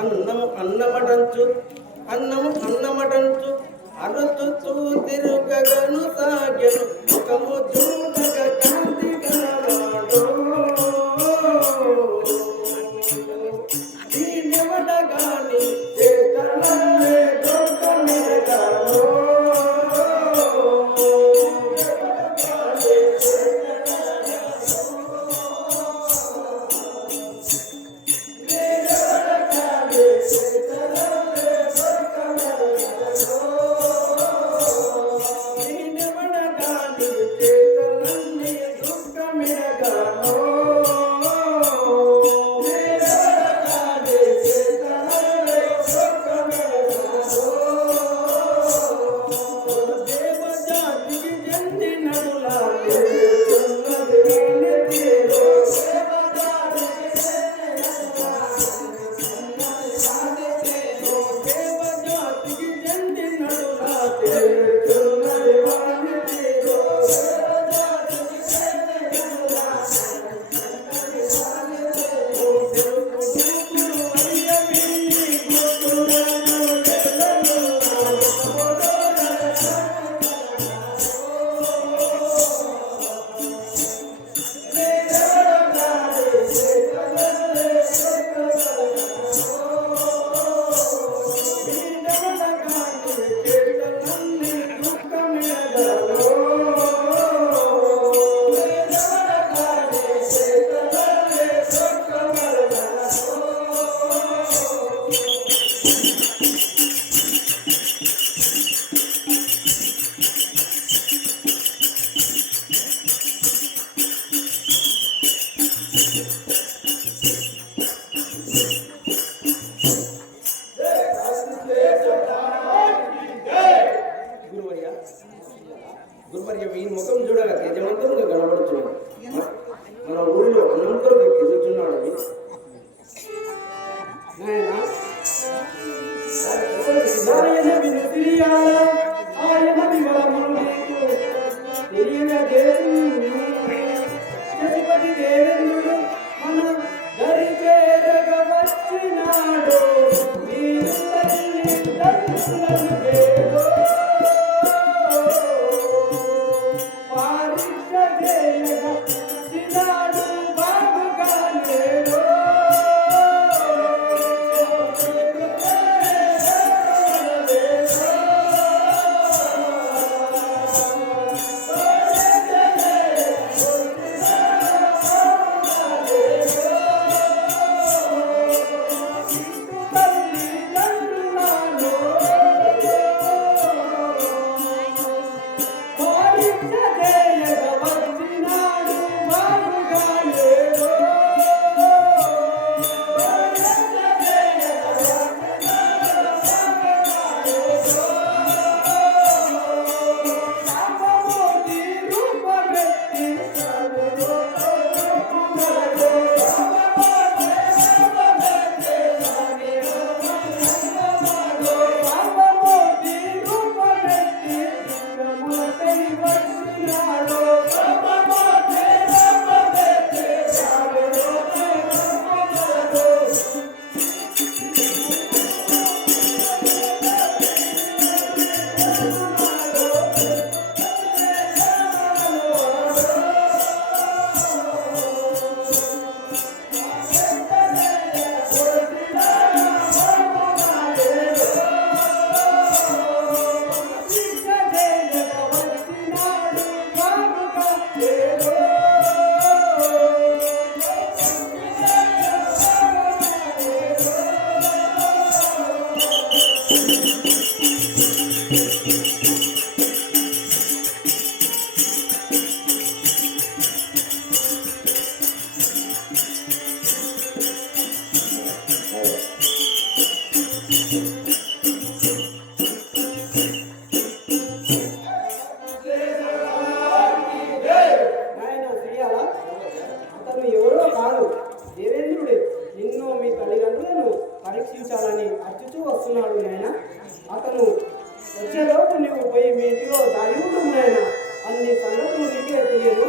అన్నము అన్నమటంచు అన్నము అన్నమటంచు అరుతు తిరుగగను సాగెను ముఖము చూ గురువర్యం ఈ ముఖం చూడగా తేజవంతంగా కనబడుతున్నది మన ఊళ్ళో అనంతరం ఎదుగుతున్నాడు దేవేంద్రుడు మన వచ్చినాడు పరీక్షించాలని అచ్చుతూ వస్తున్నాడు నాయన. అతను వచ్చేలోపు నువ్వు పోయి మీ ఇంటిలో దాని ఉండు అన్ని సంగతులు నీకే తెలియదు.